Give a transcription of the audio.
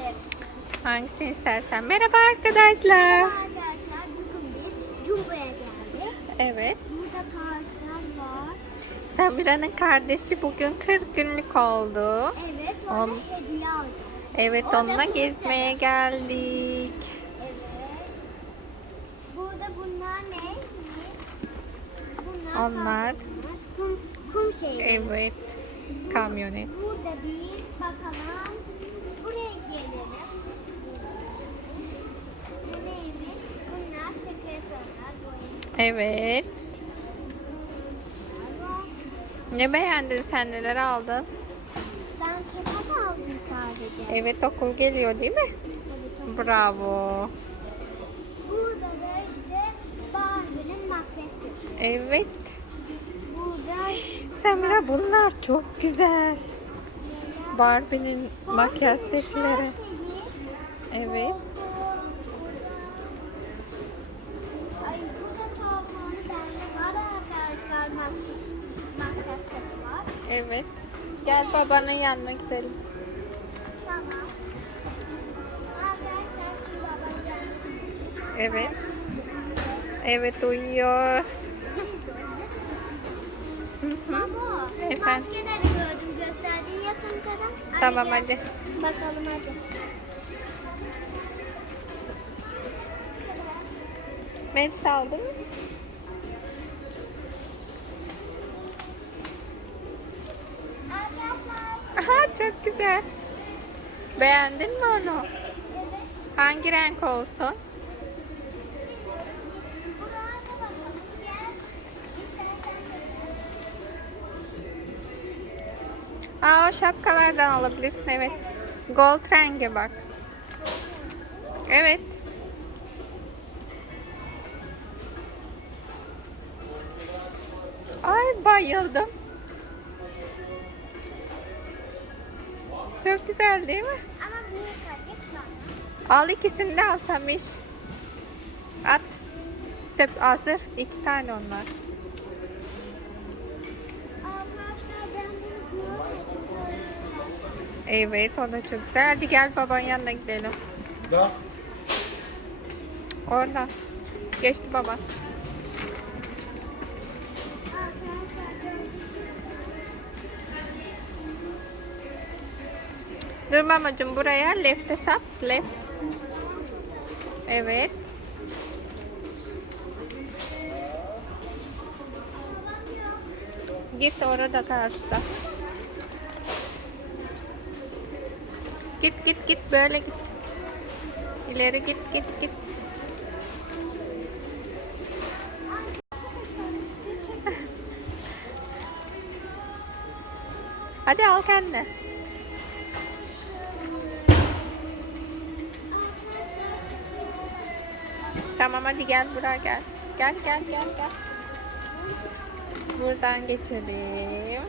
alayım. Hangisini istersen. Merhaba arkadaşlar. Arkadaşlar bugün biz Jumbo'ya geldik. Evet. Burada taşlar var. Samira'nın kardeşi bugün 40 günlük oldu. Evet ona Am- hediye alacağım. Evet O da onunla gezmeye geldik. Evet. Burada bunlar ne? Bunlar Onlar-. Kum, kum şeyi. Evet. Kamyonet. Burada biz bakalım. Buraya gelelim. Bu neymiş? Bunlar sekreterler. Evet. Ne beğendin sen neler aldın? Ben kitap aldım sadece. Evet okul geliyor değil mi? Evet, Bravo. Burada da işte Barbie'nin makyajı. Evet. Burada Samira bunlar çok güzel. Barbie'nin makyaj setleri. Evet. bende var arkadaşlar makyaj, seti var. Evet. Gel babanın yanına gidelim. Tamam. Arkadaşlar şimdi babam gelmiş. Evet. Evet uyuyor. Hı hı. Baba, Efendim? Hadi Tamam gel. hadi. Bakalım hadi. Mevsi aldın mı? Aha çok güzel. Beğendin mi onu? Evet. Hangi renk olsun? Aa o şapkalardan alabilirsin evet. Gold rengi bak. Evet. Ay bayıldım. Çok güzel değil mi? Ama büyük acık var. Al ikisini de al Samiş. At. Sep hazır. İki tane onlar. Arkadaşlar ben bunu görmedim. Evet o da çok güzel. Hadi gel baban yanına gidelim. Da. Oradan. Geçti baba. Dur mamacığım buraya left'e sap. Left. Evet. Git orada karşıda. Git git git böyle git. İleri git git git. Hadi al kendine. Tamam hadi gel buraya gel. Gel gel gel gel. Buradan geçelim.